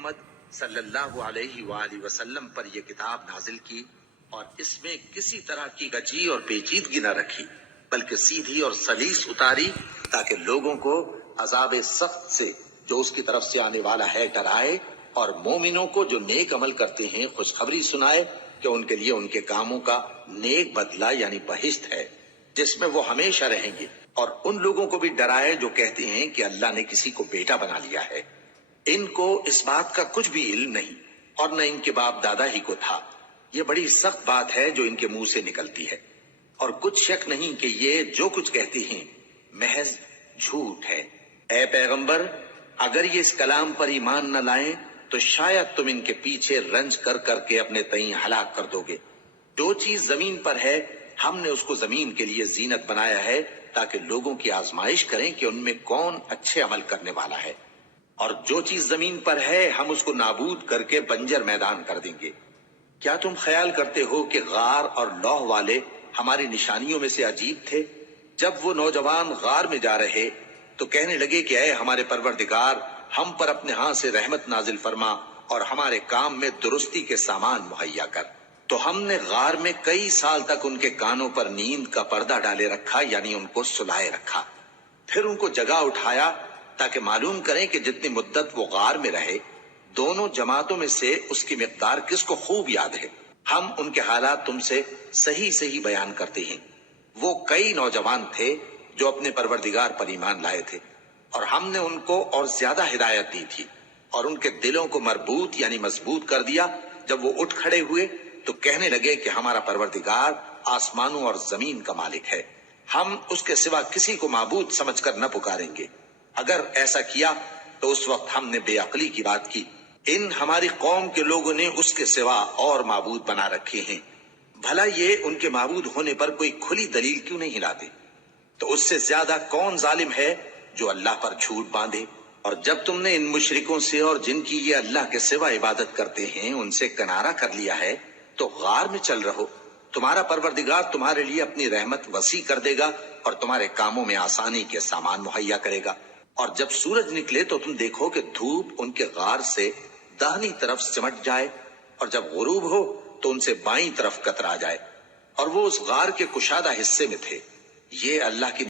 محمد صلی اللہ علیہ وآلہ وسلم پر یہ کتاب نازل کی اور اس میں کسی طرح کی گچی اور پیچیدگی نہ رکھی، بلکہ سیدھی اور سلیس اتاری تاکہ لوگوں کو عذاب سخت سے جو اس کی طرف سے آنے والا ہے ڈرائے، اور مومنوں کو جو نیک عمل کرتے ہیں خوشخبری سنائے کہ ان کے لیے ان کے کاموں کا نیک بدلہ یعنی بہشت ہے جس میں وہ ہمیشہ رہیں گے، اور ان لوگوں کو بھی ڈرائے جو کہتے ہیں کہ اللہ نے کسی کو بیٹا بنا لیا ہے۔ ان کو اس بات کا کچھ بھی علم نہیں اور نہ ان کے باپ دادا ہی کو تھا۔ یہ بڑی سخت بات ہے جو ان کے منہ سے نکلتی ہے، اور کچھ شک نہیں کہ یہ جو کچھ کہتے ہیں محض جھوٹ ہے۔ اے پیغمبر، اگر یہ اس کلام پر ایمان نہ لائیں تو شاید تم ان کے پیچھے رنج کر کر کے اپنے تئیں ہلاک کر دو گے۔ جو چیز زمین پر ہے ہم نے اس کو زمین کے لیے زینت بنایا ہے تاکہ لوگوں کی آزمائش کریں کہ ان میں کون اچھے عمل کرنے والا ہے، اور جو چیز زمین پر ہے ہم اس کو نابود کر کے بنجر میدان کر دیں گے۔ کیا تم خیال کرتے ہو کہ غار اور لوح والے ہماری نشانیوں میں سے عجیب تھے؟ جب وہ نوجوان غار میں جا رہے تو کہنے لگے کہ اے ہمارے پروردگار، ہم پر اپنے ہاں سے رحمت نازل فرما اور ہمارے کام میں درستی کے سامان مہیا کر۔ تو ہم نے غار میں کئی سال تک ان کے کانوں پر نیند کا پردہ ڈالے رکھا، یعنی ان کو سلائے رکھا۔ پھر ان کو جگا اٹھایا تاکہ معلوم کریں کہ جتنی مدت وہ غار میں رہے دونوں جماعتوں میں سے اس کی مقدار کس کو خوب یاد ہے۔ ہم ان کے حالات تم سے صحیح صحیح بیان کرتے ہیں۔ وہ کئی نوجوان تھے جو اپنے پروردگار پر ایمان لائے تھے، اور ہم نے ان کو اور زیادہ ہدایت دی تھی، اور ان کے دلوں کو مربوط یعنی مضبوط کر دیا۔ جب وہ اٹھ کھڑے ہوئے تو کہنے لگے کہ ہمارا پروردگار آسمانوں اور زمین کا مالک ہے، ہم اس کے سوا کسی کو معبود سمجھ کر نہ پکاریں گے۔ اگر ایسا کیا تو اس وقت ہم نے بے عقلی کی بات کی۔ ان ہماری قوم کے لوگوں نے اس کے سوا اور معبود بنا رکھے ہیں، بھلا یہ ان کے معبود ہونے پر کوئی کھلی دلیل کیوں نہیں لاتے؟ تو اس سے زیادہ کون ظالم ہے جو اللہ پر جھوٹ باندھے؟ اور جب تم نے ان مشرکوں سے اور جن کی یہ اللہ کے سوا عبادت کرتے ہیں ان سے کنارہ کر لیا ہے تو غار میں چل رہو، تمہارا پروردگار تمہارے لیے اپنی رحمت وسیع کر دے گا اور تمہارے کاموں میں آسانی کے سامان مہیا کرے گا۔ اور جب سورج نکلے تو تم دیکھو کہ دھوپ ان کے غار سے داہنی طرف سمٹ جائے، اور جب غروب ہو تو ان سے بائیں طرف کترا جائے، اور وہ اس غار کے کشادہ حصے میں تھے۔ یہ اللہ کی